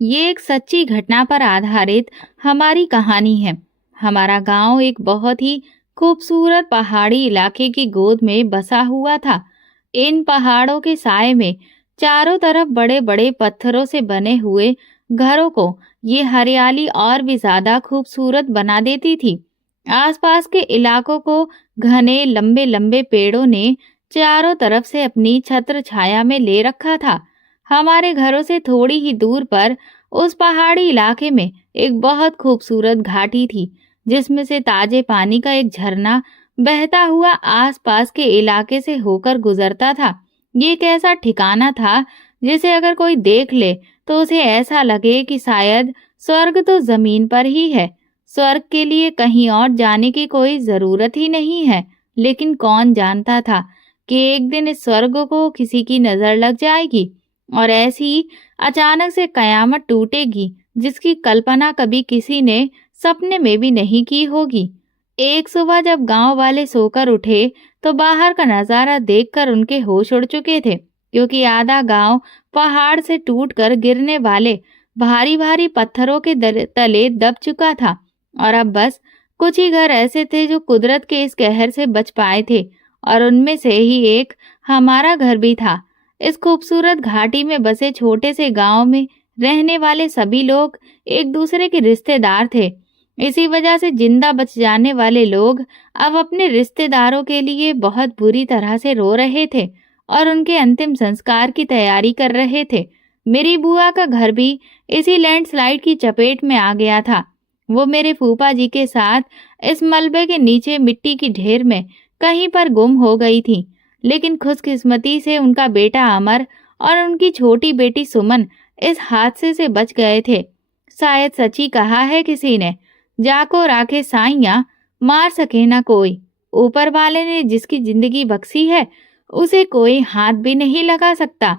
ये एक सच्ची घटना पर आधारित हमारी कहानी है। हमारा गांव एक बहुत ही खूबसूरत पहाड़ी इलाके की गोद में बसा हुआ था। इन पहाड़ों के साए में चारों तरफ बड़े बड़े पत्थरों से बने हुए घरों को ये हरियाली और भी ज्यादा खूबसूरत बना देती थी। आसपास के इलाकों को घने लंबे लंबे पेड़ों ने चारों तरफ से अपनी छत्र छाया में ले रखा था। हमारे घरों से थोड़ी ही दूर पर उस पहाड़ी इलाके में एक बहुत खूबसूरत घाटी थी, जिसमें से ताजे पानी का एक झरना बहता हुआ आसपास के इलाके से होकर गुजरता था। ये एक ऐसा ठिकाना था जिसे अगर कोई देख ले तो उसे ऐसा लगे कि शायद स्वर्ग तो जमीन पर ही है। स्वर्ग के लिए कहीं और जाने की कोई जरूरत ही नहीं है। लेकिन कौन जानता था कि एक दिन इस स्वर्ग को किसी की नजर लग जाएगी और ऐसी अचानक से कयामत टूटेगी जिसकी कल्पना कभी किसी ने सपने में भी नहीं की होगी। एक सुबह जब गांव वाले सोकर उठे तो बाहर का नजारा देखकर उनके होश उड़ चुके थे, क्योंकि आधा गांव पहाड़ से टूटकर गिरने वाले भारी भारी पत्थरों के तले दब चुका था। और अब बस कुछ ही घर ऐसे थे जो कुदरत के इस कहर से बच पाए थे, और उनमें से ही एक हमारा घर भी था। इस खूबसूरत घाटी में बसे छोटे से गांव में रहने वाले सभी लोग एक दूसरे के रिश्तेदार थे। इसी वजह से जिंदा बच जाने वाले लोग अब अपने रिश्तेदारों के लिए बहुत बुरी तरह से रो रहे थे और उनके अंतिम संस्कार की तैयारी कर रहे थे। मेरी बुआ का घर भी इसी लैंडस्लाइड की चपेट में आ गया था। वो मेरे फूफा जी के साथ इस मलबे के नीचे मिट्टी की ढेर में कहीं पर गुम हो गई थी। लेकिन खुशकिस्मती से उनका बेटा अमर और उनकी छोटी बेटी सुमन इस हादसे से बच गए थे। शायद सच ही कहा है किसी ने, जाको राखे साइयां मार सके ना कोई। ऊपर वाले ने जिसकी जिंदगी बख्शी है उसे कोई हाथ भी नहीं लगा सकता।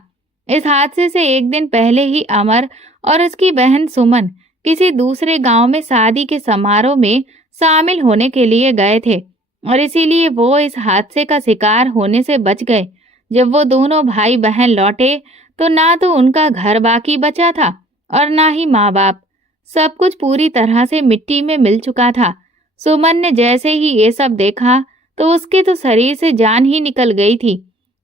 इस हादसे से एक दिन पहले ही अमर और उसकी बहन सुमन किसी दूसरे गांव में शादी के समारोह में शामिल होने के लिए गए थे, और इसीलिए वो इस हादसे का शिकार होने से बच गए। जब वो दोनों भाई बहन लौटे तो ना तो उनका घर बाकी बचा था और ना ही माँ बाप। सब कुछ पूरी तरह से मिट्टी में मिल चुका था। सुमन ने जैसे ही ये सब देखा तो उसके तो शरीर से जान ही निकल गई थी।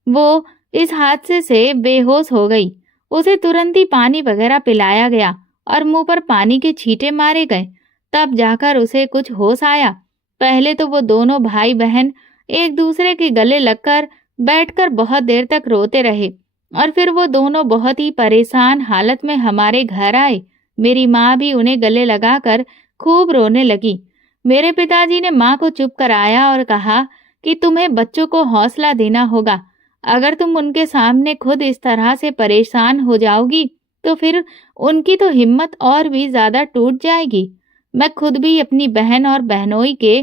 वो इस हादसे से बेहोश हो गई। उसे तुरंत ही पानी वगैरह पिलाया गया और मुंह पर पानी के छींटे मारे गए। तब जाकर उसे कुछ होश आया। पहले तो वो दोनों भाई बहन एक दूसरे के गले लगकर बैठकर बहुत देर तक रोते रहे, और फिर वो दोनों बहुत ही परेशान हालत में हमारे घर आए। मेरी माँ भी उन्हें गले लगाकर खूब रोने लगी। मेरे पिताजी ने माँ को चुप कराया और कहा कि तुम्हें बच्चों को हौसला देना होगा। अगर तुम उनके सामने खुद इस तरह से परेशान हो जाओगी तो फिर उनकी तो हिम्मत और भी ज्यादा टूट जाएगी। मैं खुद भी अपनी बहन और बहनोई के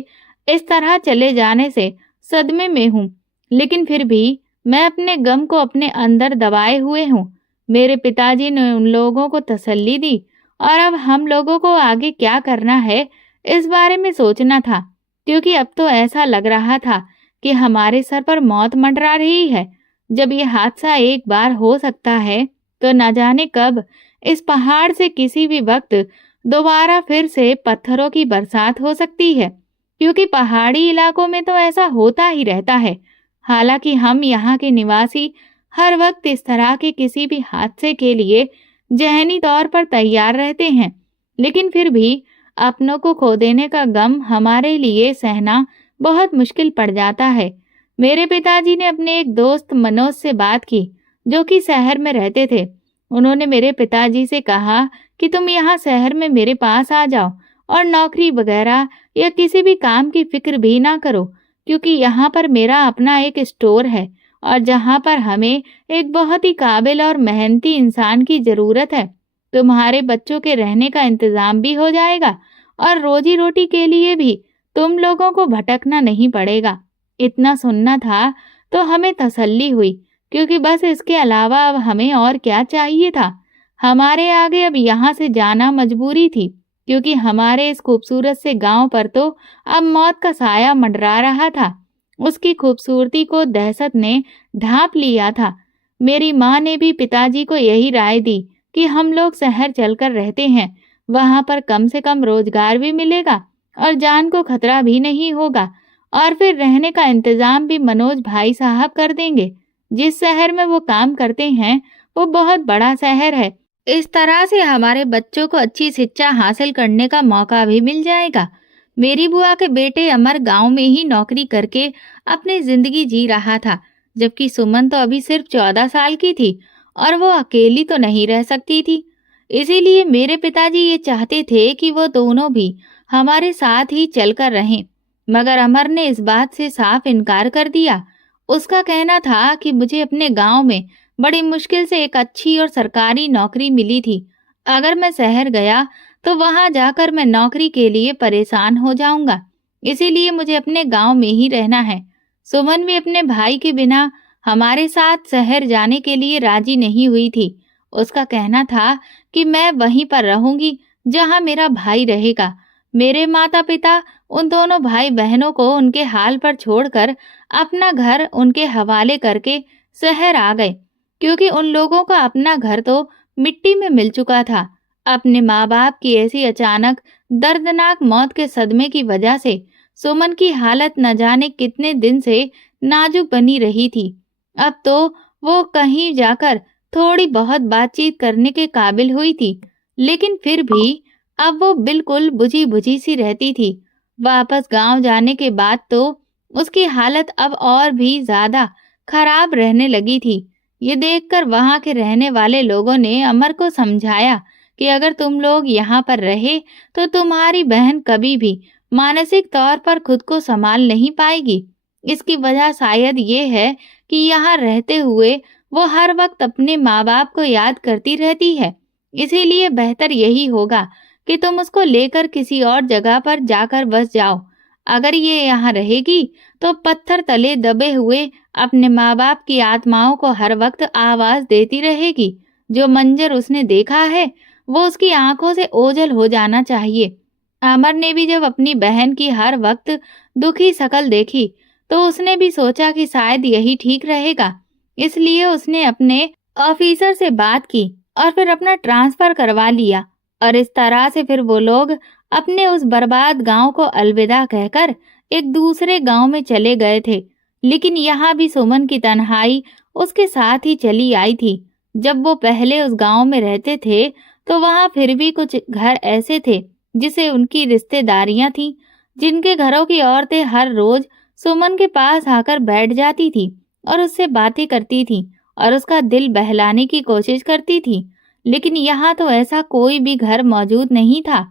इस तरह चले जाने से सदमे में हूँ, लेकिन फिर भी मैं अपने गम को अपने अंदर दबाए हुए हूँ। मेरे पिताजी ने उन लोगों को तसल्ली दी और अब हम लोगों को आगे क्या करना है इस बारे में सोचना था, क्योंकि अब तो ऐसा लग रहा था कि हमारे सर पर मौत मंडरा रही है। जब ये हादसा एक बार हो सकता है तो न जाने कब इस पहाड़ से किसी भी वक्त दोबारा फिर से पत्थरों की बरसात हो सकती है, क्योंकि पहाड़ी इलाकों में तो ऐसा होता ही रहता है। हालांकि हम यहाँ के निवासी हर वक्त इस तरह के किसी भी हादसे के लिए ज़हनी तौर पर तैयार रहते हैं, लेकिन फिर भी अपनों को खो देने का गम हमारे लिए सहना बहुत मुश्किल पड़ जाता है। मेरे पिताजी ने अपने एक दोस्त मनोज से बात की, जो कि शहर में रहते थे। उन्होंने मेरे पिताजी से कहा कि तुम यहाँ शहर में मेरे पास आ जाओ और नौकरी वगैरह या किसी भी काम की फिक्र भी ना करो, क्योंकि यहाँ पर मेरा अपना एक स्टोर है और जहाँ पर हमें एक बहुत ही काबिल और मेहनती इंसान की जरूरत है। तुम्हारे बच्चों के रहने का इंतजाम भी हो जाएगा और रोजी रोटी के लिए भी तुम लोगों को भटकना नहीं पड़ेगा। इतना सुनना था तो हमें तसल्ली हुई, क्योंकि बस इसके अलावा अब हमें और क्या चाहिए था। हमारे आगे अब यहाँ से जाना मजबूरी थी, क्योंकि हमारे इस खूबसूरत से गांव पर तो अब मौत का साया मंडरा रहा था। उसकी खूबसूरती को दहशत ने ढांप लिया था। मेरी माँ ने भी पिताजी को यही राय दी कि हम लोग शहर चलकर रहते हैं, वहां पर कम से कम रोजगार भी मिलेगा और जान को खतरा भी नहीं होगा। और फिर रहने का इंतजाम भी मनोज भाई साहब कर देंगे। जिस शहर में वो काम करते हैं वो बहुत बड़ा शहर है। इस तरह से हमारे बच्चों को अच्छी शिक्षा हासिल करने का मौका भी मिल जाएगा। मेरी बुआ के बेटे अमर गांव में ही नौकरी करके अपनी जिंदगी जी रहा था, जबकि सुमन तो अभी सिर्फ 14 साल की थी और वो अकेली तो नहीं रह सकती थी। इसीलिए मेरे पिताजी ये चाहते थे कि वो दोनों भी हमारे साथ ही चलकर रहें, मगर अमर ने इस बात से साफ इनकार कर दिया। उसका कहना था कि मुझे अपने गांव में बड़ी मुश्किल से एक अच्छी और सरकारी नौकरी मिली थी। अगर मैं शहर गया तो वहां जाकर मैं नौकरी के लिए परेशान हो जाऊंगा। इसीलिए मुझे अपने गांव में ही रहना है। सुमन भी अपने भाई के बिना हमारे साथ शहर जाने के लिए राजी नहीं हुई थी। उसका कहना था कि मैं वहीं पर रहूंगी जहां मेरा भाई रहेगा। मेरे माता पिता उन दोनों भाई बहनों को उनके हाल पर छोड़कर अपना घर उनके हवाले करके शहर आ गए, क्योंकि उन लोगों का अपना घर तो मिट्टी में मिल चुका था। अपने माँ बाप की ऐसी अचानक दर्दनाक मौत के सदमे की वजह से सुमन की हालत न जाने कितने दिन से नाजुक बनी रही थी। अब तो वो कहीं जाकर थोड़ी बहुत बातचीत करने के काबिल हुई थी, लेकिन फिर भी अब वो बिल्कुल बुझी बुझी सी रहती थी। वापस गांव जाने के बाद तो उसकी हालत अब और भी ज्यादा खराब रहने लगी थी। ये देखकर वहां के रहने वाले लोगों ने अमर को समझाया कि अगर तुम लोग यहाँ पर रहे तो तुम्हारी बहन कभी भी मानसिक तौर पर खुद को संभाल नहीं पाएगी। इसकी वजह शायद ये है कि यहाँ रहते हुए वो हर वक्त अपने माँ बाप को याद करती रहती है। इसीलिए बेहतर यही होगा कि तुम उसको लेकर किसी और जगह पर जाकर बस जाओ। अगर ये यहाँ रहेगी तो पत्थर तले दबे हुए अपने माँ बाप की आत्माओं को हर वक्त आवाज देती रहेगी। जो मंजर उसने देखा है वो उसकी आंखों से ओझल हो जाना चाहिए। अमर ने भी जब अपनी बहन की हर वक्त दुखी शक्ल देखी तो उसने भी सोचा कि शायद यही ठीक रहेगा। इसलिए उसने अपने ऑफिसर से बात की और फिर अपना ट्रांसफर करवा लिया। और इस तरह से फिर वो लोग अपने उस बर्बाद गांव को अलविदा कहकर एक दूसरे गांव में चले गए थे। लेकिन यहाँ भी सुमन की तन्हाई उसके साथ ही चली आई थी। जब वो पहले उस गांव में रहते थे तो वहाँ फिर भी कुछ घर ऐसे थे जिसे उनकी रिश्तेदारियां थीं, जिनके घरों की औरतें हर रोज सुमन के पास आकर बैठ जाती थी और उससे बातें करती थी और उसका दिल बहलाने की कोशिश करती थी। लेकिन यहाँ तो ऐसा कोई भी घर मौजूद नहीं था।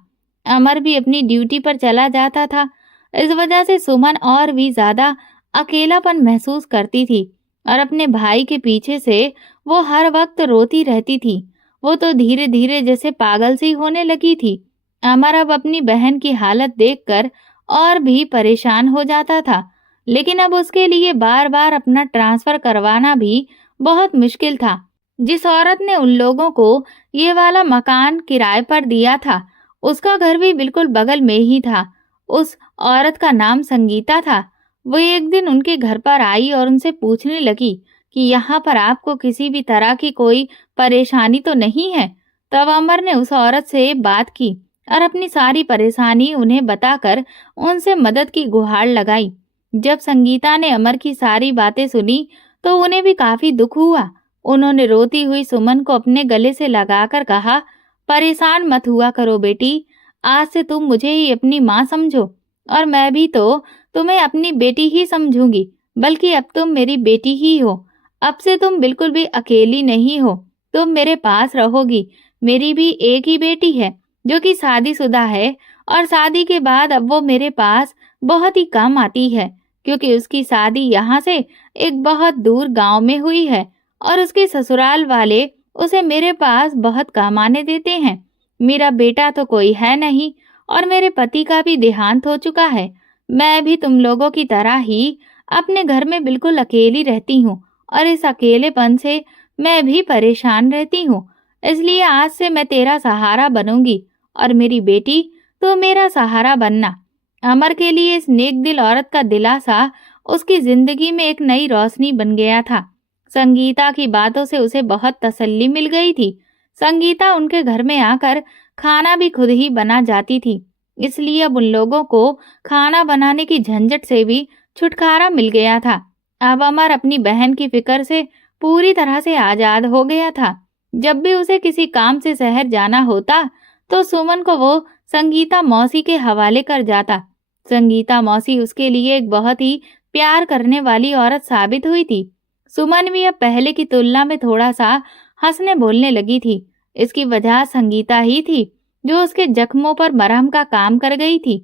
अमर भी अपनी ड्यूटी पर चला जाता था। इस वजह से सुमन और भी ज्यादा अकेलापन महसूस करती थी और अपने भाई के पीछे से वो हर वक्त रोती रहती थी। वो तो धीरे धीरे जैसे पागल सी होने लगी थी। अमर अब अपनी बहन की हालत देखकर और भी परेशान हो जाता था, लेकिन अब उसके लिए बार बार अपना ट्रांसफर करवाना भी बहुत मुश्किल था। जिस औरत ने उन लोगों को ये वाला मकान किराए पर दिया था, उसका घर भी बिल्कुल बगल में ही था। उस औरत का नाम संगीता था। वो एक दिन उनके घर पर आई और उनसे पूछने लगी कि यहाँ पर आपको किसी भी तरह की कोई परेशानी तो नहीं है। तब अमर ने उस औरत से बात की और अपनी सारी परेशानी उन्हें बताकर उनसे मदद की गुहार लगाई। जब संगीता ने अमर की सारी बातें सुनी तो उन्हें भी काफी दुख हुआ। उन्होंने रोती हुई सुमन को अपने गले से लगाकर कहा, परेशान मत हुआ करो बेटी, आज से तुम मुझे ही अपनी माँ समझो और मैं भी तो तुम्हें अपनी बेटी ही समझूंगी, बल्कि अब तुम मेरी बेटी ही हो। अब से तुम बिल्कुल भी अकेली नहीं हो, तुम मेरे पास रहोगी। मेरी भी एक ही बेटी है जो कि शादीशुदा है और शादी के बाद अब वो मेरे पास बहुत ही कम आती है, क्योंकि उसकी शादी यहाँ से एक बहुत दूर गांव में हुई है और उसके ससुराल वाले उसे मेरे पास बहुत कम आने देते हैं। मेरा बेटा तो कोई है नहीं और मेरे पति का भी देहांत हो चुका है। मैं भी तुम लोगों की तरह ही अपने घर में बिल्कुल अकेली रहती हूँ और इस अकेलेपन से मैं भी परेशान रहती हूँ। इसलिए आज से मैं तेरा सहारा बनूंगी और मेरी बेटी तो मेरा सहारा बनना। अमर के लिए इस नेक दिल औरत का दिलासा उसकी जिंदगी में एक नई रोशनी बन गया था। संगीता की बातों से उसे बहुत तसल्ली मिल गई थी। संगीता उनके घर में आकर खाना भी खुद ही बना जाती थी। इसलिए अब उन लोगों को खाना बनाने की झंझट से भी छुटकारा मिल गया था। अब अमर अपनी बहन की फिक्र से पूरी तरह से आजाद हो गया था। जब भी उसे किसी काम से शहर जाना होता तो सुमन को वो संगीता मौसी के हवाले कर जाता। संगीता मौसी उसके लिए एक बहुत ही प्यार करने वाली औरत साबित हुई थी। सुमन भी अब पहले की तुलना में थोड़ा सा हंसने बोलने लगी थी। इसकी वजह संगीता ही थी, जो उसके जख्मों पर मरहम का काम कर गई थी।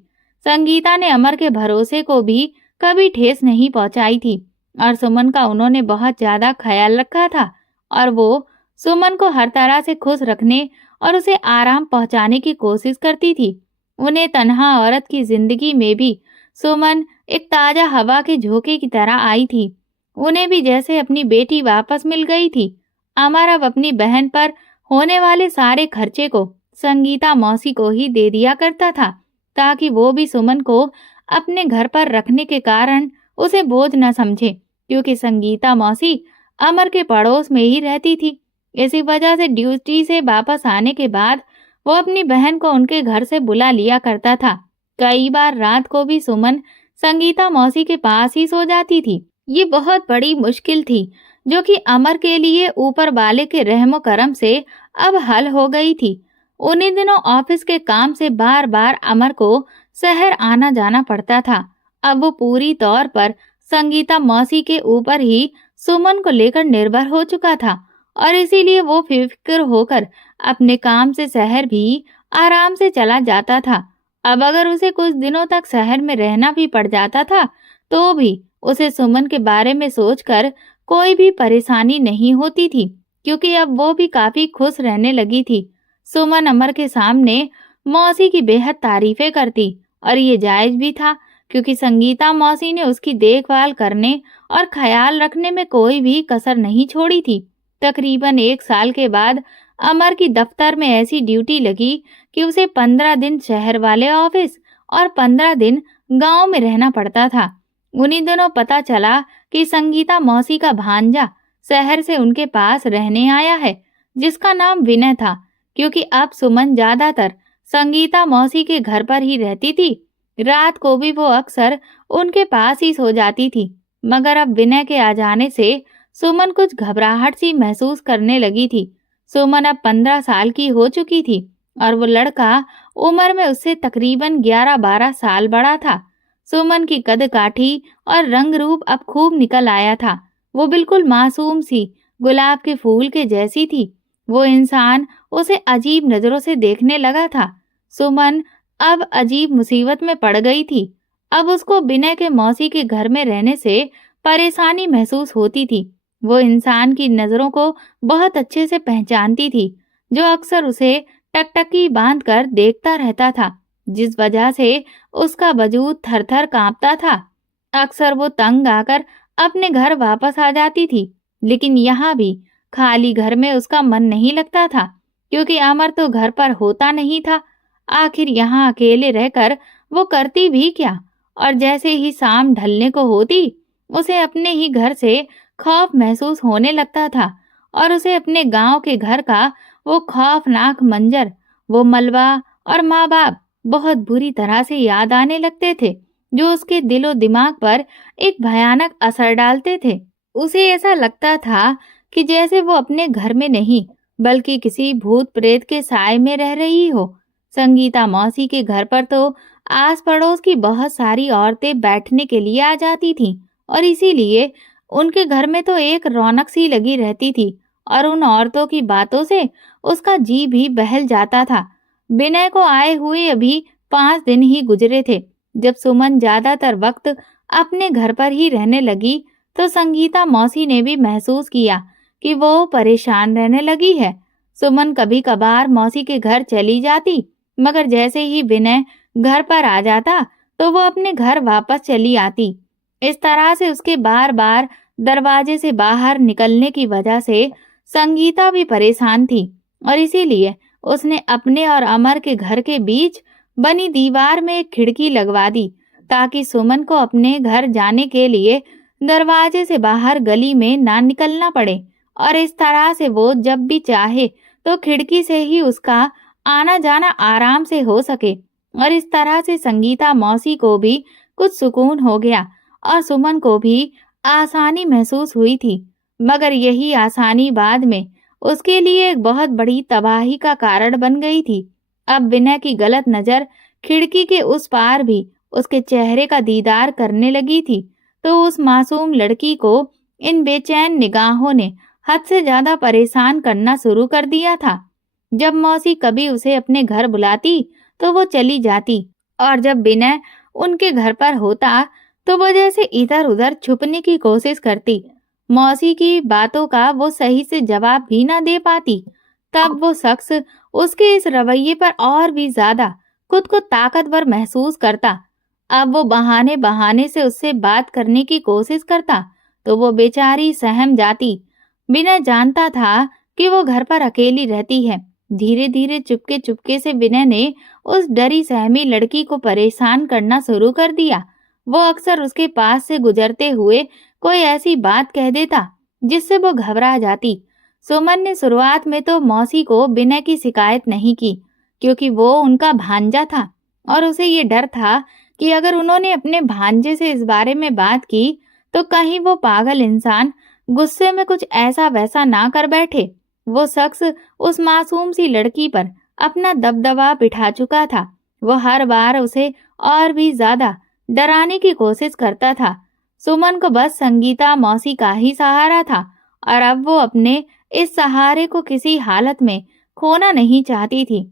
संगीता ने अमर के भरोसे को भी कभी ठेस नहीं पहुंचाई थी और सुमन का उन्होंने बहुत ज्यादा ख्याल रखा था और वो सुमन को हर तरह से खुश रखने और उसे आराम पहुंचाने की कोशिश करती थी। उन्हें तन्हा औरत की जिंदगी में भी सुमन एक ताजा हवा के झोंके की तरह आई थी। उन्हें भी जैसे अपनी बेटी वापस मिल गई थी। अमर अब अपनी बहन पर होने वाले सारे खर्चे को संगीता मौसी को ही दे दिया करता था, ताकि वो भी सुमन को अपने घर पर रखने के कारण उसे बोझ न समझे, क्योंकि संगीता मौसी अमर के पड़ोस में ही रहती थी। इसी वजह से ड्यूटी से वापस आने के बाद वो अपनी बहन को उनके घर से बुला लिया करता था। कई बार रात को भी सुमन संगीता मौसी के पास ही सो जाती थी। ये बहुत बड़ी मुश्किल थी, जो कि अमर के लिए ऊपर वाले के रहमो करम से अब हल हो गई थी। उन्हीं दिनों ऑफिस के काम से बार बार अमर को शहर आना जाना पड़ता था। अब वो पूरी तौर पर संगीता मौसी के ऊपर ही सुमन को लेकर निर्भर हो चुका था और इसीलिए वो फिक्र होकर अपने काम से शहर भी आराम से चला जाता था। अब अगर उसे कुछ दिनों तक शहर में रहना भी पड़ जाता था तो भी उसे सुमन के बारे में सोचकर कोई भी परेशानी नहीं होती थी, क्योंकि अब वो भी काफी खुश रहने लगी थी। सुमन अमर के सामने मौसी की बेहद तारीफें करती और ये जायज भी था, क्योंकि संगीता मौसी ने उसकी देखभाल करने और ख्याल रखने में कोई भी कसर नहीं छोड़ी थी। तकरीबन 1 साल के बाद अमर की दफ्तर में ऐसी ड्यूटी लगी कि उसे 15 दिन शहर वाले ऑफिस और 15 दिन गांव में रहना पड़ता था। उन्हीं दिनों पता चला कि संगीता मौसी का भांजा शहर से उनके पास रहने आया है, जिसका नाम विनय था, क्योंकि अब सुमन ज्यादातर संगीता मौसी के घर पर ही रहती थी। रात को भी वो अक्सर उनके पास ही सो जाती थी। मगर अब विनय के आ जाने से सुमन कुछ घबराहट सी महसूस करने लगी थी। सुमन अब 15 साल की हो चुकी थी और वो लड़का उम्र में उससे तकरीबन 11-12 साल बड़ा था। सुमन की कद काठी और रंग रूप अब खूब निकल आया था। वो बिल्कुल मासूम सी गुलाब के फूल के जैसी थी। वो इंसान उसे अजीब नजरों से देखने लगा था। सुमन अब अजीब मुसीबत में पड़ गई थी। अब उसको विनय के मौसी के घर में रहने से परेशानी महसूस होती थी। वो इंसान की नजरों को बहुत अच्छे से पहचानती थी, जो अक्सर उसे टकटकी बांध कर देखता रहता था, जिस वजह से उसका वजूद थर-थर कांपता था। अक्सर वो तंग आकर अपने घर वापस आ जाती थी, लेकिन यहाँ भी खाली घर में उसका मन नहीं लगता था, क्योंकि अमर तो घर पर होता नहीं था। आखिर यहाँ अकेले रहकर वो करती भी क्या? और जैसे ही शाम ढलने को होती, उसे अपने ही घर से खौफ महसूस होने लगता था और उसे अपने गांव के घर का वो खौफनाक मंजर, वो मलबा और माँ बाप बहुत बुरी तरह से याद आने लगते थे, जो उसके दिलो दिमाग पर एक भयानक असर डालते थे। उसे ऐसा लगता था कि जैसे वो अपने घर में नहीं, बल्कि किसी भूत प्रेत के साए में रह रही हो। संगीता मौसी के घर पर तो आस पड़ोस की बहुत सारी औरतें बैठने के लिए आ जाती थीं और इसीलिए उनके घर में तो एक रौनक सी लगी रहती थी और उन औरतों की बातों से उसका जी भी बहल जाता था। विनय को आए हुए अभी 5 दिन ही गुजरे थे। जब सुमन ज्यादातर वक्त अपने घर पर ही रहने लगी तो संगीता मौसी ने भी महसूस किया कि वो परेशान रहने लगी है। सुमन कभी कभार मौसी के घर चली जाती, मगर जैसे ही विनय घर पर आ जाता तो वो अपने घर वापस चली आती। इस तरह से उसके बार बार दरवाजे से बाहर निकलने की वजह से संगीता भी परेशान थी और इसीलिए उसने अपने और अमर के घर के बीच बनी दीवार में एक खिड़की लगवा दी, ताकि सुमन को अपने घर जाने के लिए दरवाजे से बाहर गली में ना निकलना पड़े और इस तरह से वो जब भी चाहे तो खिड़की से ही उसका आना जाना आराम से हो सके। और इस तरह से संगीता मौसी को भी कुछ सुकून हो गया और सुमन को भी आसानी महसूस हुई थी। मगर यही आसानी बाद में उसके लिए एक बहुत बड़ी तबाही का कारण बन गई थी। अब विनय की गलत नजर खिड़की के उस पार भी उसके चेहरे का दीदार करने लगी थी, तो उस मासूम लड़की को इन बेचैन निगाहों ने हद से ज्यादा परेशान करना शुरू कर दिया था। जब मौसी कभी उसे अपने घर बुलाती तो वो चली जाती, और जब विनय उनके घर पर होता तो वो जैसे इधर उधर छुपने की कोशिश करती। मौसी की बातों का वो सही से जवाब भी ना दे पाती। तब वो शख्स उसके इस रवैये पर और भी ज्यादा खुद को ताकतवर महसूस करता। अब वो बहाने बहाने से उससे बात करने की कोशिश करता तो वो बेचारी सहम जाती। विनय जानता था कि वो घर पर अकेली रहती है। धीरे धीरे चुपके चुपके से विनय ने उस डरी सहमी लड़की को परेशान करना शुरू कर दिया। वो अक्सर उसके पास से गुजरते हुए कोई ऐसी बात कह देता जिससे वो घबरा जाती। सुमन ने शुरुआत में तो मौसी को विनय की शिकायत नहीं की, क्योंकि वो उनका भांजा था और उसे ये डर था कि अगर उन्होंने अपने भांजे से इस बारे में बात की तो कहीं वो पागल इंसान गुस्से में कुछ ऐसा वैसा ना कर बैठे। वो शख्स उस मासूम सी लड़की पर अपना दबदबा बिठा चुका था। वो हर बार उसे और भी ज्यादा डराने की कोशिश करता था। सुमन को बस संगीता मौसी का ही सहारा था, और अब वो अपने इस सहारे को किसी हालत में खोना नहीं चाहती थी।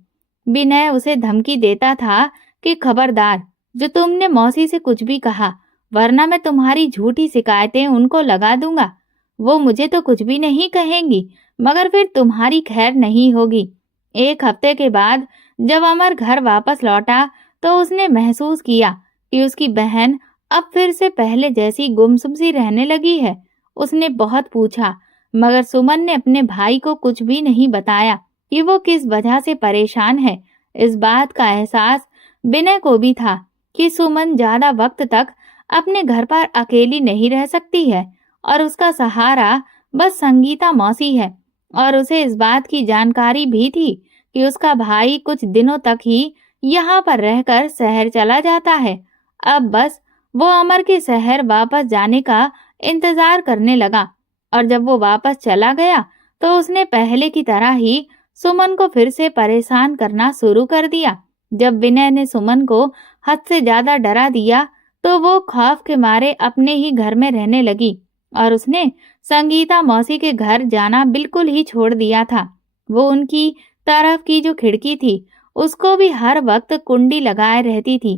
विनय उसे धमकी देता था कि खबरदार, जो तुमने मौसी से कुछ भी कहा, वरना मैं तुम्हारी झूठी शिकायतें उनको लगा दूंगा। वो मुझे तो कुछ भी नहीं कहेंगी, मगर फिर तुम्हारी खैर नहीं होगी। एक हफ्ते के बाद जब अमर घर वापस लौटा तो उसने महसूस किया कि उसकी बहन अब फिर से पहले जैसी गुमसुम सी रहने लगी है। उसने बहुत पूछा, मगर सुमन ने अपने भाई को कुछ भी नहीं बताया कि वो किस वजह से परेशान है। इस बात का एहसास विनय को भी था कि सुमन ज्यादा वक्त तक अपने घर पर अकेली नहीं रह सकती है, और उसका सहारा बस संगीता मौसी है। और उसे इस बात की जानकारी भी थी कि उसका भाई कुछ दिनों तक ही यहाँ पर रहकर शहर चला जाता है। अब बस वो अमर के शहर वापस जाने का इंतजार करने लगा, और जब वो वापस चला गया तो उसने पहले की तरह ही सुमन को फिर से परेशान करना शुरू कर दिया। जब विनय ने सुमन को हद से ज्यादा डरा दिया तो वो खौफ के मारे अपने ही घर में रहने लगी, और उसने संगीता मौसी के घर जाना बिल्कुल ही छोड़ दिया था। वो उनकी तरफ की जो खिड़की थी उसको भी हर वक्त कुंडी लगाए रहती थी,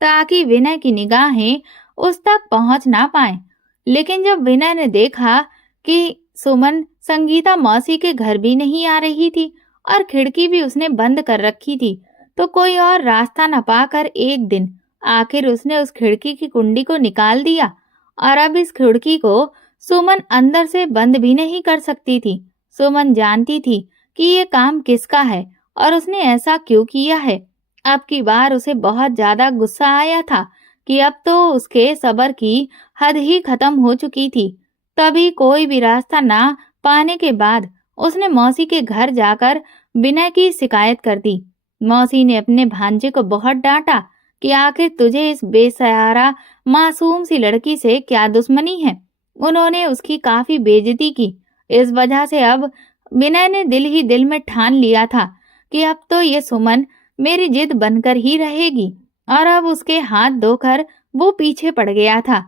ताकि विनय की निगाहें उस तक पहुंच ना पाए। लेकिन जब विनय ने देखा कि सुमन संगीता मौसी के घर भी नहीं आ रही थी और खिड़की भी उसने बंद कर रखी थी, तो कोई और रास्ता न पाकर एक दिन आखिर उसने उस खिड़की की कुंडी को निकाल दिया, और अब इस खिड़की को सुमन अंदर से बंद भी नहीं कर सकती थी। सुमन जानती थी कि ये काम किसका है और उसने ऐसा क्यों किया है। अब की बार उसे बहुत ज्यादा गुस्सा आया था कि अब तो उसके सब्र की हद ही खत्म हो चुकी थी। तभी कोई भी रास्ता ना पाने के बाद उसने मौसी के घर जाकर विनय की शिकायत कर दी। मौसी ने अपने भांजे को बहुत डांटा कि आखिर तुझे इस बेसहारा मासूम सी लड़की से क्या दुश्मनी है। उन्होंने उसकी काफी बेइज्जती की। इस वजह से अब विनय ने दिल ही दिल में ठान लिया था कि अब तो ये सुमन मेरी जिद बनकर ही रहेगी, और अब उसके हाथ धोकर वो पीछे पड़ गया था।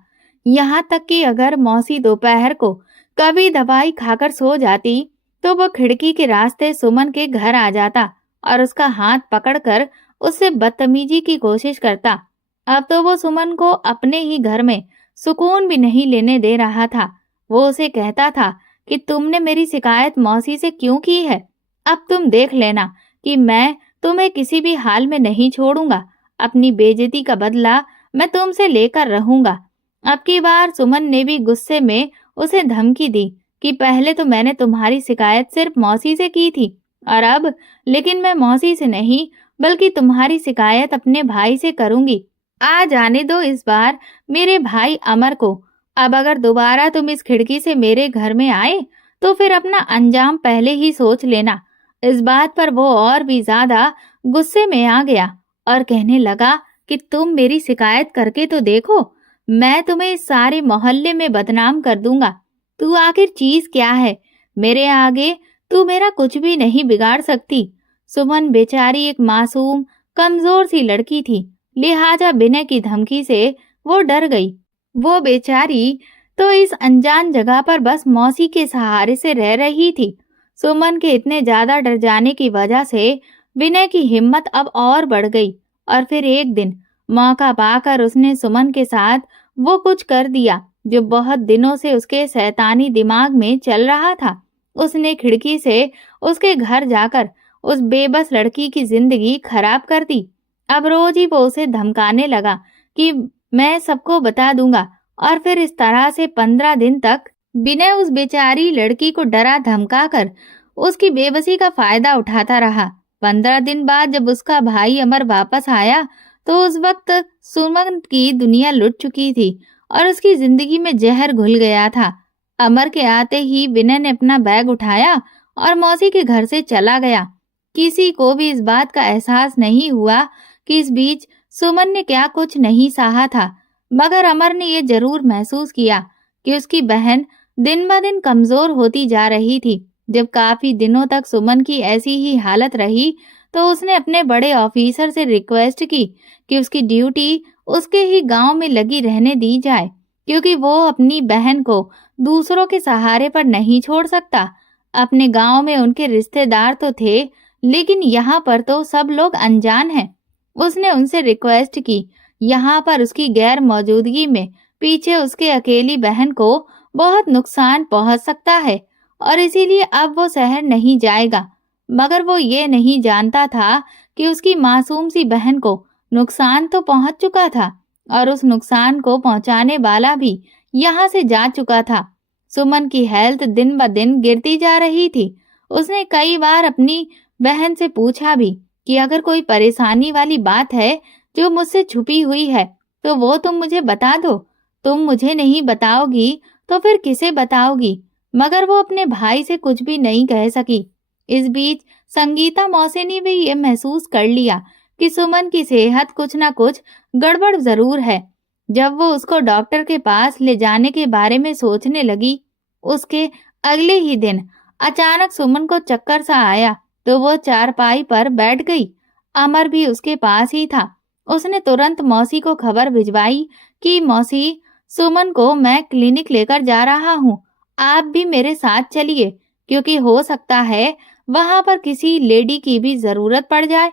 यहाँ तक कि अगर मौसी दोपहर को कभी दवाई खाकर सो जाती तो वो खिड़की के रास्ते सुमन के घर आ जाता और उसका हाथ पकड़कर उससे बदतमीजी की कोशिश करता। अब तो वो सुमन को अपने ही घर में सुकून भी नहीं लेने दे रहा था। वो उसे कहता था कि तुमने मेरी शिकायत मौसी से क्यों की है? अब तुम देख लेना कि मैं तुम्हें किसी भी हाल में नहीं छोड़ूंगा। अपनी बेइज्जती का बदला मैं तुमसे लेकर रहूंगा। अब की बार सुमन ने भी गुस्से में उसे धमकी दी कि पहले तो मैंने तुम्हारी शिकायत सिर्फ मौसी से की थी, और अब लेकिन मैं मौसी से नहीं बल्कि तुम्हारी शिकायत अपने भाई से करूंगी। आ जाने दो इस बार मेरे भाई अमर को। अब अगर दोबारा तुम इस खिड़की से मेरे घर में आए तो फिर अपना अंजाम पहले ही सोच लेना। इस बात पर वो और भी ज्यादा गुस्से में आ गया और कहने लगा कि तुम मेरी शिकायत करके तो देखो, मैं तुम्हें इस सारे मोहल्ले में बदनाम कर दूंगा। तू आखिर चीज क्या है? मेरे आगे तू मेरा कुछ भी नहीं बिगाड़ सकती। सुमन बेचारी एक मासूम, कमजोर सी लड़की थी, लिहाजा विनय की धमकी से वो डर गई। वो बेचारी तो इस अनजान जगह पर बस मौसी के सहारे से रह रही थी। सुमन के इतने ज्यादा डर जाने की वजह से विनय की हिम्मत अब और बढ़ गई और फिर एक दिन मौका पाकर उसने सुमन के साथ वो कुछ कर दिया जो बहुत दिनों से उसके शैतानी दिमाग में चल रहा था। उसने खिड़की से उसके घर जाकर उस बेबस लड़की की जिंदगी खराब कर दी। अब रोज ही वो उसे धमकाने लगा कि मैं सबको बता दूंगा और फिर इस तरह से 15 दिन तक विनय उस बेचारी लड़की को डरा धमका कर उसकी बेबसी का फायदा उठाता रहा। 15 दिन बाद जब उसका भाई अमर वापस आया तो उस वक्त सुमन की दुनिया लुट चुकी थी और उसकी जिंदगी में जहर घुल गया था। अमर के आते ही विनय ने अपना बैग उठाया और मौसी के घर से चला गया। किसी को भी इस बात का एहसास नहीं हुआ कि इस बीच सुमन ने क्या कुछ नहीं सहा था, मगर अमर ने ये जरूर महसूस किया कि उसकी बहन दिन ब दिन कमजोर होती जा रही थी। जब काफी दिनों तक सुमन की ऐसी ही हालत रही तो उसने अपने बड़े ऑफिसर से रिक्वेस्ट की कि उसकी ड्यूटी उसके ही गांव में लगी रहने दी जाए, क्योंकि वो अपनी बहन को दूसरों के सहारे पर नहीं छोड़ सकता। अपने गांव में उनके रिश्तेदार तो थे, लेकिन यहाँ पर तो सब लोग अनजान हैं। उसने उनसे रिक्वेस्ट की, यहाँ पर उसकी गैर मौजूदगी में पीछे उसके अकेली बहन को बहुत नुकसान पहुंच सकता है और इसीलिए अब वो शहर नहीं जाएगा। मगर वो ये नहीं जानता था कि उसकी मासूम सी बहन को नुकसान तो पहुंच चुका था और उस नुकसान को पहुंचाने वाला भी यहाँ से जा चुका था। सुमन की हेल्थ दिन ब दिन गिरती जा रही थी। उसने कई बार अपनी बहन से पूछा भी कि अगर कोई परेशानी वाली बात है जो मुझसे छुपी हुई है तो वो तुम मुझे बता दो। तुम मुझे नहीं बताओगी तो फिर किसे बताओगी? मगर वो अपने भाई से कुछ भी नहीं कह सकी। इस बीच संगीता मौसी ने भी ये महसूस कर लिया कि सुमन की सेहत कुछ ना कुछ गड़बड़ जरूर है। जब वो उसको डॉक्टर के पास ले जाने के बारे में सोचने लगी, उसके अगले ही दिन अचानक सुमन को चक्कर सा आया तो वो चारपाई पर बैठ गई। अमर भी उसके पास ही था। उसने तुरंत मौसी को खबर भिजवाई कि मौसी, सुमन को मैं क्लिनिक लेकर जा रहा हूँ, आप भी मेरे साथ चलिए, क्योंकि हो सकता है वहां पर किसी लेडी की भी जरूरत पड़ जाए।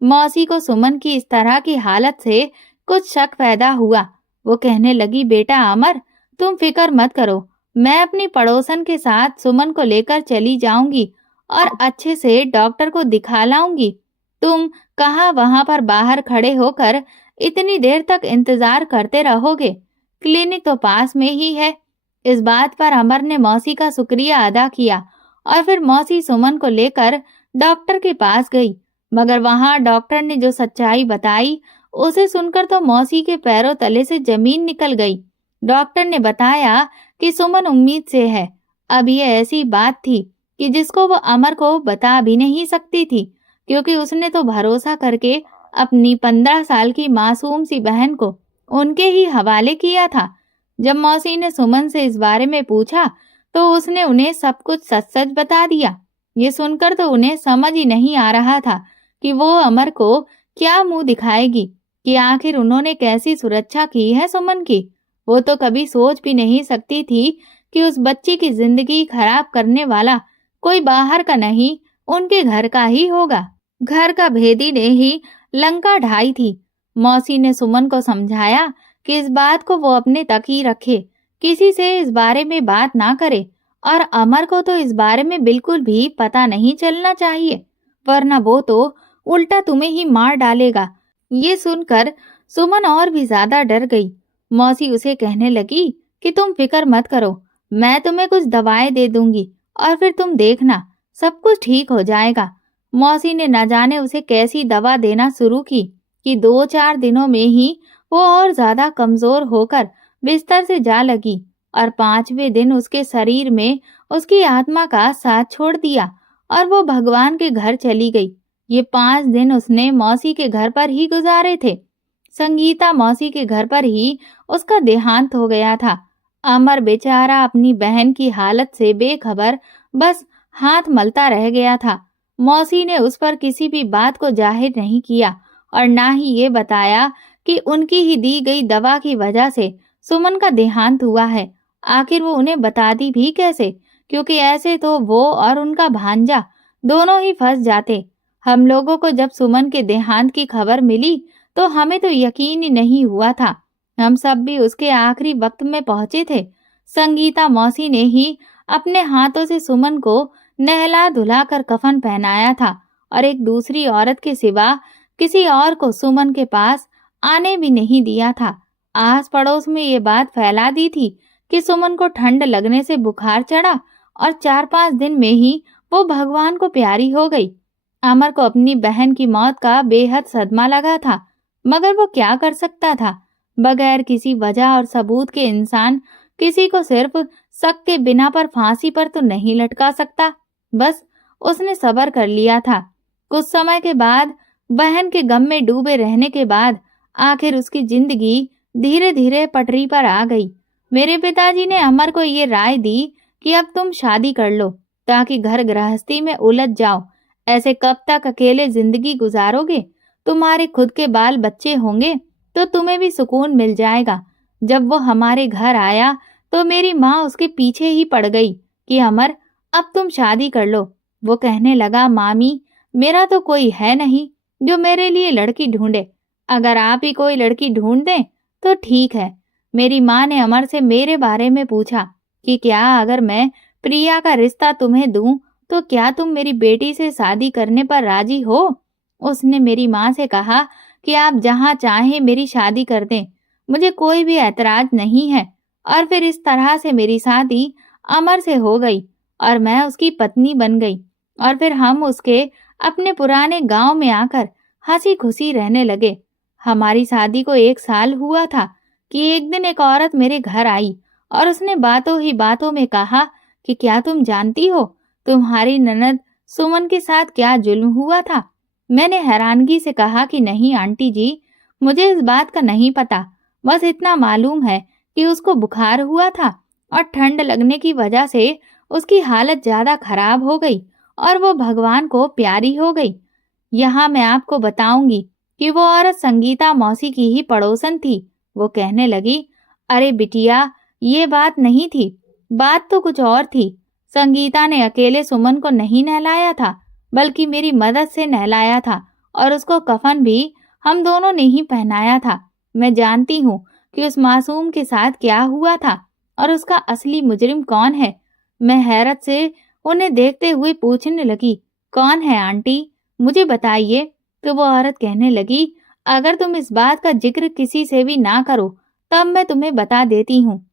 मौसी को सुमन की इस तरह की हालत से कुछ शक पैदा हुआ। वो कहने लगी, बेटा अमर, तुम फिक्र मत करो, मैं अपनी पड़ोसन के साथ सुमन को लेकर चली जाऊंगी और अच्छे से डॉक्टर को दिखा लाऊंगी। तुम कहाँ वहां पर बाहर खड़े होकर इतनी देर तक इंतजार करते रहोगे? क्लिनिक तो पास में ही है। इस बात पर अमर ने मौसी का शुक्रिया अदा किया और फिर मौसी सुमन को लेकर डॉक्टर के पास गई। मगर वहां डॉक्टर ने जो सच्चाई बताई उसे सुनकर तो मौसी के पैरों तले से जमीन निकल गई। डॉक्टर ने बताया कि सुमन उम्मीद से है। अब ये ऐसी बात थी कि जिसको वो अमर को बता भी नहीं सकती थी, क्योंकि उसने तो भरोसा करके अपनी 15 साल की मासूम सी बहन को उनके ही हवाले किया था। जब मौसी ने सुमन से इस बारे में पूछा तो उसने उन्हें सब कुछ सच सच बता दिया। ये सुनकर तो उन्हें समझ ही नहीं आ रहा था कि वो अमर को क्या मुंह दिखाएगी, कि आखिर उन्होंने कैसी सुरक्षा की है सुमन की। वो तो कभी सोच भी नहीं सकती थी कि उस बच्ची की जिंदगी खराब करने वाला कोई बाहर का नहीं, उनके घर का ही होगा। घर का भेदी ने ही लंका ढाई थी। मौसी ने सुमन को समझाया कि इस बात को वो अपने तक ही रखे, किसी से इस बारे में बात ना करे और अमर को तो इस बारे में बिल्कुल भी पता नहीं चलना चाहिए, वरना वो तो उल्टा तुम्हें ही मार डालेगा। ये सुनकर सुमन और भी ज्यादा डर गई। मौसी उसे कहने लगी कि तुम फिक्र मत करो, मैं तुम्हें कुछ दवाएं दे दूंगी और फिर तुम देखना सब कुछ ठीक हो जाएगा। मौसी ने न जाने उसे कैसी दवा देना शुरू की कि 2-4 दिनों में ही वो और ज्यादा कमजोर होकर बिस्तर से जा लगी और 5वें दिन उसके शरीर में उसकी आत्मा का साथ छोड़ दिया और वो भगवान के घर चली गई। ये 5 दिन उसने मौसी के घर पर ही गुजारे थे। संगीता मौसी के घर पर ही उसका देहांत हो गया था। अमर बेचारा अपनी बहन की हालत से बेखबर बस हाथ मलता रह गया था। मौसी ने उस पर किसी भी बात को जाहिर नहीं किया और ना ही ये बताया कि उनकी ही दी गई दवा की वजह से सुमन का देहांत हुआ है। आखिर वो उन्हें बताती भी कैसे, क्योंकि ऐसे तो वो और उनका भांजा दोनों ही फंस जाते। हम लोगों को जब सुमन के देहांत की खबर मिली तो हमें तो यकीन ही नहीं हुआ था। हम सब भी उसके आखिरी वक्त में पहुंचे थे। संगीता मौसी ने ही अपने हाथों से सुमन को नहला धुला कर कफन पहनाया था और एक दूसरी औरत के सिवा किसी और को सुमन के पास आने भी नहीं दिया था। आस पड़ोस में ये बात फैला दी थी कि सुमन को ठंड लगने से बुखार चढ़ा और 4-5 दिन में ही वो भगवान को प्यारी हो गई। अमर को अपनी बहन की मौत का बेहद सदमा लगा था, मगर वो क्या कर सकता था। बगैर किसी वजह और सबूत के इंसान किसी को सिर्फ शक के बिना पर फांसी पर तो नहीं लटका सकता। बस उसने सब्र कर लिया था। कुछ समय के बाद, बहन के गम में डूबे रहने के बाद, आखिर उसकी जिंदगी धीरे धीरे पटरी पर आ गई। मेरे पिताजी ने अमर को ये राय दी कि अब तुम शादी कर लो ताकि घर गृहस्थी में उलझ जाओ। ऐसे कब तक अकेले जिंदगी गुजारोगे? तुम्हारे खुद के बाल बच्चे होंगे तो तुम्हें भी सुकून मिल जाएगा। जब वो हमारे घर आया तो मेरी माँ उसके पीछे ही पड़ गई कि अमर, अब तुम शादी कर लो। वो कहने लगा, मामी, मेरा तो कोई है नहीं जो मेरे लिए लड़की ढूंढे। अगर आप ही कोई लड़की ढूंढ दें तो ठीक है। मेरी माँ ने अमर से मेरे बारे में पूछा कि क्या अगर मैं प्रिया का रिश्ता तुम्हें दूं तो क्या तुम मेरी बेटी से शादी करने पर राजी हो? उसने मेरी माँ से कहा कि आप जहाँ चाहें मेरी शादी कर दें, मुझे कोई भी ऐतराज नहीं है। और फिर इस तरह से मेरी शादी अमर से हो गई और मैं उसकी पत्नी बन गई। और फिर हम उसके अपने पुराने गांव में आकर हंसी खुशी रहने लगे। हमारी शादी को 1 साल हुआ था कि एक दिन एक औरत मेरे घर आई और उसने बातों ही बातों में कहा कि क्या तुम जानती हो तुम्हारी ननद सुमन के साथ क्या जुल्म हुआ था? मैंने हैरानगी से कहा कि नहीं आंटी जी, मुझे इस बात का नहीं पता। बस इतना मालूम है कि उसको बुखार हुआ था और ठंड लगने की वजह से उसकी हालत ज्यादा खराब हो गई और वो भगवान को प्यारी हो गई। यहाँ मैं आपको बताऊंगी कि वो औरत संगीता मौसी की ही पड़ोसन थी। वो कहने लगी, अरे बिटिया, ये बात नहीं थी, बात तो कुछ और थी। संगीता ने अकेले सुमन को नहीं नहलाया था, बल्कि मेरी मदद से नहलाया था और उसको कफन भी हम दोनों ने ही पहनाया था। मैं जानती हूँ कि उस मासूम के साथ क्या हुआ था और उसका असली मुजरिम कौन है। मैं हैरत से उन्हें देखते हुए पूछने लगी, कौन है आंटी, मुझे बताइए। तो वो औरत कहने लगी, अगर तुम इस बात का जिक्र किसी से भी ना करो तब मैं तुम्हें बता देती हूँ।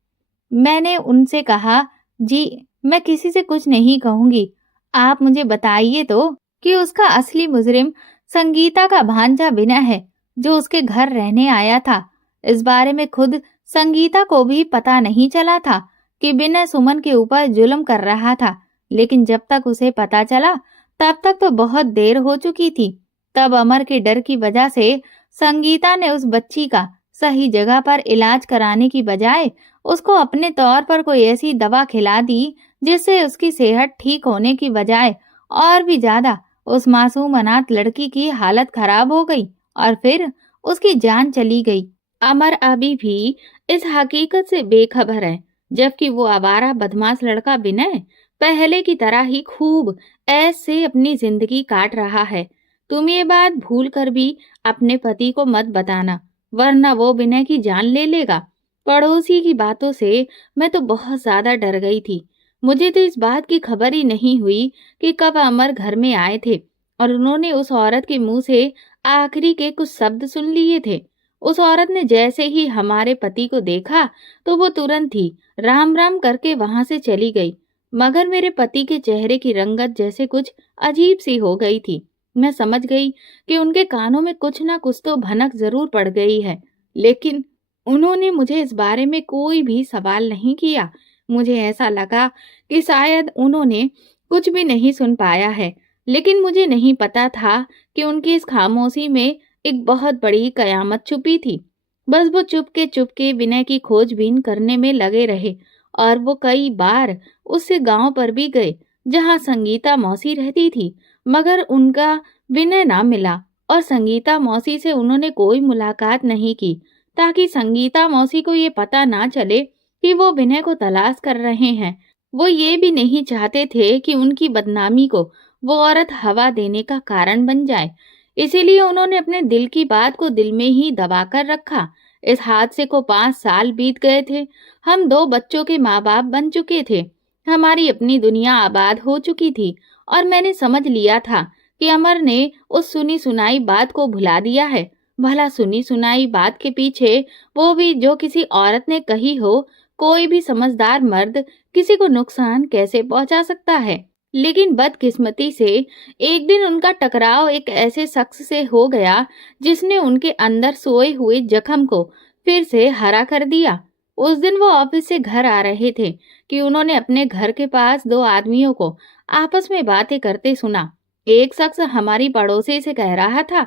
मैंने उनसे कहा, जी, मैं किसी से कुछ नहीं कहूंगी। आप मुझे बताइए तो कि उसका असली मुजरिम संगीता का भांजा विनय है जो उसके घर रहने आया था। इस बारे में खुद संगीता को भी पता नहीं चला था कि विनय सुमन के ऊपर जुल्म कर रहा था, लेकिन जब तक उसे पता चला तब तक तो बहुत देर हो चुकी थी। तब अमर के डर की वजह से संगीता ने उस बच्ची का सही जगह पर इलाज कराने की बजाय उसको अपने तौर पर कोई ऐसी दवा खिला दी जिससे उसकी सेहत ठीक होने की बजाय और भी ज्यादा उस मासूम अनाथ लड़की की हालत खराब हो गई और फिर उसकी जान चली गई। अमर अभी भी इस हकीकत से बेखबर है, जबकि वो आवारा बदमाश लड़का विनय पहले की तरह ही खूब ऐश से अपनी जिंदगी काट रहा है। तुम ये बात भूल कर भी अपने पति को मत बताना, वरना वो विनय की जान ले लेगा। पड़ोसी की बातों से मैं तो बहुत ज्यादा डर गई थी। मुझे तो इस बात की खबर ही नहीं हुई कि कब अमर घर में आए थे और उन्होंने उस औरत के मुंह से आखिरी के कुछ शब्द सुन लिए थे। उस औरत ने जैसे ही हमारे पति को देखा तो वो तुरंत ही राम राम करके वहां से चली गई, मगर मेरे पति के चेहरे की रंगत जैसे कुछ अजीब सी हो गई थी। मैं समझ गई कि उनके कानों में कुछ ना कुछ तो भनक जरूर पड़ गई है, लेकिन उन्होंने मुझे इस बारे में कोई भी सवाल नहीं किया। मुझे ऐसा लगा कि शायद उन्होंने कुछ भी नहीं सुन पाया है। लेकिन मुझे नहीं पता था कि उनकी इस खामोशी में एक बहुत बड़ी कयामत छुपी थी। बस वो चुपके-चुपके विनय की खोजबीन करने में लगे रहे और वो कई बार उससे गाँव पर भी गए, जहाँ संगीता मौसी रहती थी, मगर उनका विनय ना मिला और संगीता मौसी से उन्होंने कोई मुलाकात नहीं की, ताकि संगीता मौसी को ये पता ना चले कि वो विनय को तलाश कर रहे हैं। वो ये भी नहीं चाहते थे कि उनकी बदनामी को वो औरत हवा देने का कारण बन जाए। इसीलिए उन्होंने अपने दिल की बात को दिल में ही दबाकर रखा। इस हादसे को 5 साल बीत गए थे। हम 2 बच्चों के माँ-बाप बन चुके थे। हमारी अपनी दुनिया आबाद हो चुकी थी और मैंने समझ लिया था कि अमर ने उस सुनी-सुनाई बात को भुला दिया है। भला सुनी-सुनाई बात के पीछे वो भी जो किसी औरत ने कही हो, कोई भी समझदार मर्द किसी को नुकसान कैसे पहुंचा सकता है। लेकिन बदकिस्मती से एक दिन उनका टकराव एक ऐसे शख्स से हो गया जिसने उनके अंदर सोए हुए जख्म को फिर से हरा कर दिया। उस दिन वो ऑफिस से घर आ रहे थे कि उन्होंने अपने घर के पास 2 आदमियों को आपस में बातें करते सुना। एक शख्स हमारी पड़ोसी से कह रहा था,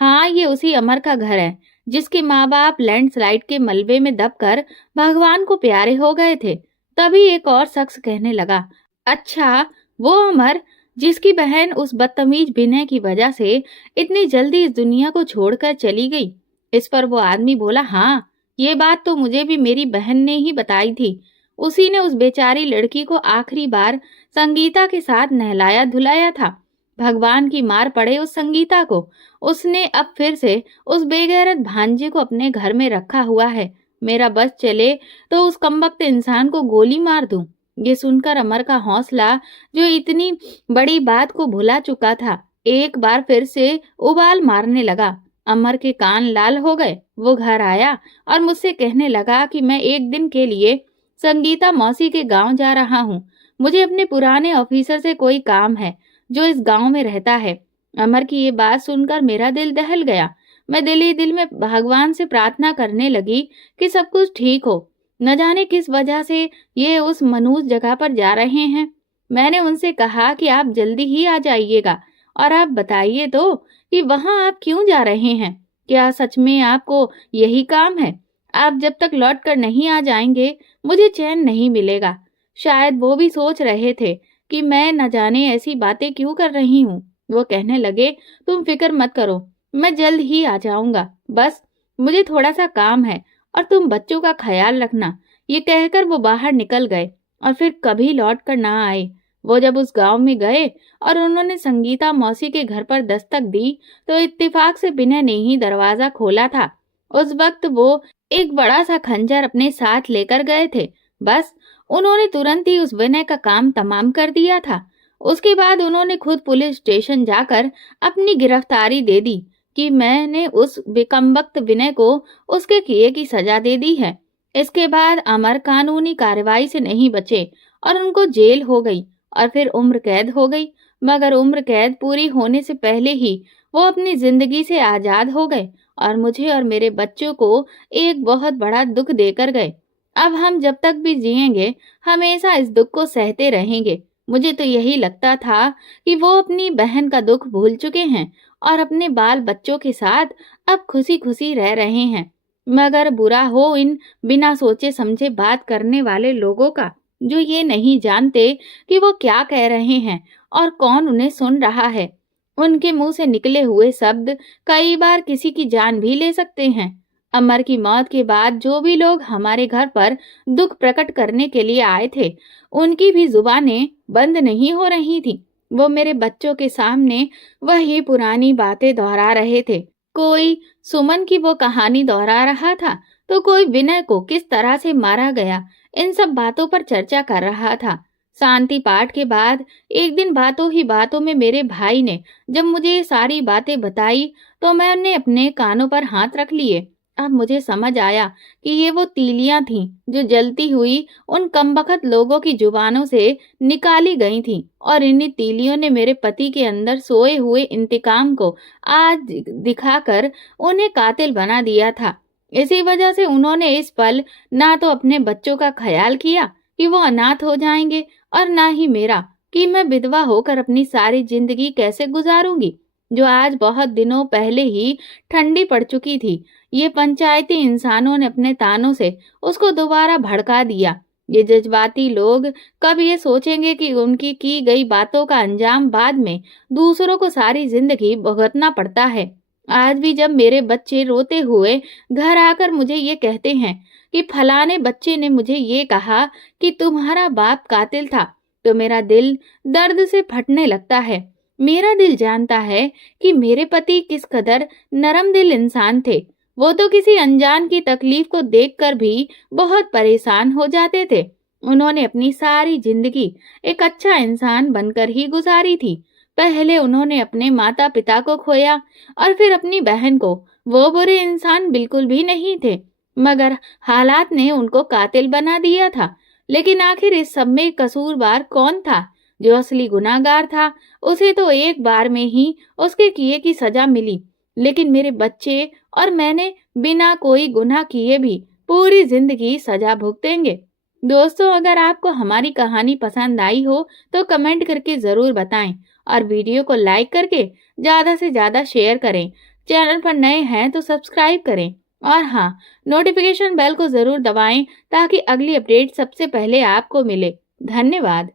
हाँ, ये उसी अमर का घर है जिसके माँ बाप लैंडस्लाइड के मलबे में दबकर भगवान को प्यारे हो गए थे। तभी एक और शख्स कहने लगा, अच्छा, वो अमर जिसकी बहन उस बदतमीज विनय की वजह से इतनी जल्दी इस दुनिया को छोड़कर चली गई। इस पर वो आदमी बोला, हाँ, ये बात तो मुझे भी मेरी बहन ने ही बताई थी। उसी ने उस बेचारी लड़की को आखिरी बार संगीता के साथ नहलाया धुलाया था। भगवान की मार पड़े उस संगीता को। उसने अब फिर से उस बेगैरत भांजे को अपने घर में रखा हुआ है। मेरा बस चले तो उस कमबख्त इंसान को गोली मार दूं। ये सुनकर अमर का हौसला, जो इतनी बड़ी बात को भुला चुका था, एक बार फिर से उबाल मारने लगा। अमर के कान लाल हो गए। वो घर आया और मुझसे कहने लगा कि मैं एक दिन के लिए संगीता मौसी के गांव जा रहा हूँ। मुझे अपने पुराने ऑफिसर से कोई काम है जो इस गांव में रहता है। अमर की ये बात सुनकर मेरा दिल दहल गया। मैं दिल ही दिल में भगवान से प्रार्थना करने लगी कि सब कुछ ठीक हो। न जाने किस वजह से ये उस मनहूस जगह पर जा रहे हैं। मैंने उनसे कहा कि आप जल्दी ही आ जाइएगा और आप बताइए तो कि वहां आप क्यों जा रहे हैं। क्या सच में आपको यही काम है? आप जब तक लौट कर नहीं आ जाएंगे, मुझे चैन नहीं मिलेगा। शायद वो भी सोच रहे थे कि मैं न जाने ऐसी बातें क्यों कर रही हूँ। वो कहने लगे, तुम फिक्र मत करो, मैं जल्द ही आ जाऊंगा। बस मुझे थोड़ा सा काम है और तुम बच्चों का ख्याल रखना। ये कहकर वो बाहर निकल गए और फिर कभी लौट कर ना आए। वो जब उस गांव में गए और उन्होंने संगीता मौसी के घर पर दस्तक दी, तो इत्तेफाक से विनय ने ही दरवाजा खोला था। उस वक्त वो एक बड़ा सा खंजर अपने साथ लेकर गए थे। बस उन्होंने तुरंत ही उस विनय का काम तमाम कर दिया था। उसके बाद उन्होंने खुद पुलिस स्टेशन जाकर अपनी गिरफ्तारी दे दी कि मैंने उस बेकमबख्त विनय को उसके किए की सजा दे दी है। इसके बाद अमर कानूनी कार्रवाई से नहीं बचे और उनको जेल हो गई और फिर उम्र कैद हो गई। मगर उम्र कैद पूरी होने से पहले ही वो अपनी जिंदगी से आजाद हो गए और मुझे और मेरे बच्चों को एक बहुत बड़ा दुख देकर गए। अब हम जब तक भी जिएंगे, हमेशा इस दुख को सहते रहेंगे। मुझे तो यही लगता था कि वो अपनी बहन का दुख भूल चुके हैं और अपने बाल बच्चों के साथ अब खुशी खुशी रह रहे हैं। मगर बुरा हो इन बिना सोचे समझे बात करने वाले लोगों का, जो ये नहीं जानते कि वो क्या कह रहे हैं और कौन उन्हें सुन रहा है। उनके मुंह से निकले हुए शब्द कई बार किसी की जान भी ले सकते हैं। अमर की मौत के बाद जो भी लोग हमारे घर पर दुख प्रकट करने के लिए आए थे, उनकी भी जुबानें बंद नहीं हो रही थी। वो मेरे बच्चों के सामने वही पुरानी बातें दोहरा रहे थे। कोई सुमन की वो कहानी दोहरा रहा था, तो कोई विनय को किस तरह से मारा गया, इन सब बातों पर चर्चा कर रहा था। शांति पाठ के बाद एक दिन बातों ही बातों में मेरे भाई ने जब मुझे ये सारी बातें बताई, तो मैंने अपने कानों पर हाथ रख लिए। अब मुझे समझ आया कि ये वो तीलियां थीं जो जलती हुई उन कमबख्त लोगों की जुबानों से निकाली गई थीं और इन्हीं तीलियों ने मेरे पति के अंदर सोए हुए इंतकाम को आज दिखाकर उन्हें कातिल बना दिया था। इसी वजह से उन्होंने इस पल ना तो अपने बच्चों का ख्याल किया कि वो अनाथ हो जाएंगे और ना ही मेरा। कि मैं विधवा होकर अपनी सारी जिंदगी कैसे गुजारूंगी, जो आज बहुत दिनों पहले ही ठंडी पड़ चुकी थी। ये पंचायती इंसानों ने अपने तानों से उसको दोबारा भड़का दिया। ये जज्बाती लोग कब ये सोचेंगे कि उनकी की गई बातों का अंजाम बाद में दूसरों को सारी जिंदगी भुगतना पड़ता है। आज भी जब मेरे बच्चे रोते हुए घर आकर मुझे ये कहते हैं कि फलाने बच्चे ने मुझे ये कहा कि तुम्हारा बाप कातिल था, तो मेरा दिल दर्द से फटने लगता है। मेरा दिल जानता है कि मेरे पति किस कदर नरम दिल इंसान थे। वो तो किसी अनजान की तकलीफ को देखकर भी बहुत परेशान हो जाते थे। उन्होंने अपनी सारी जिंदगी एक अच्छा इंसान बनकर ही गुजारी थी। पहले उन्होंने अपने माता पिता को खोया और फिर अपनी बहन को। वो बुरे इंसान बिल्कुल भी नहीं थे, मगर हालात ने उनको कातिल बना दिया था। लेकिन आखिर इस सब में कसूरवार कौन था? जो असली गुनाहगार था, उसे तो एक बार में ही उसके किए की सजा मिली, लेकिन मेरे बच्चे और मैंने बिना कोई गुनाह किए भी पूरी जिंदगी सजा भुगतेंगे। दोस्तों, अगर आपको हमारी कहानी पसंद आई हो तो कमेंट करके जरूर बताएं और वीडियो को लाइक करके ज्यादा से ज्यादा शेयर करें। चैनल पर नए हैं तो सब्सक्राइब करें और हाँ, नोटिफिकेशन बेल को जरूर दबाएं ताकि अगली अपडेट सबसे पहले आपको मिले। धन्यवाद।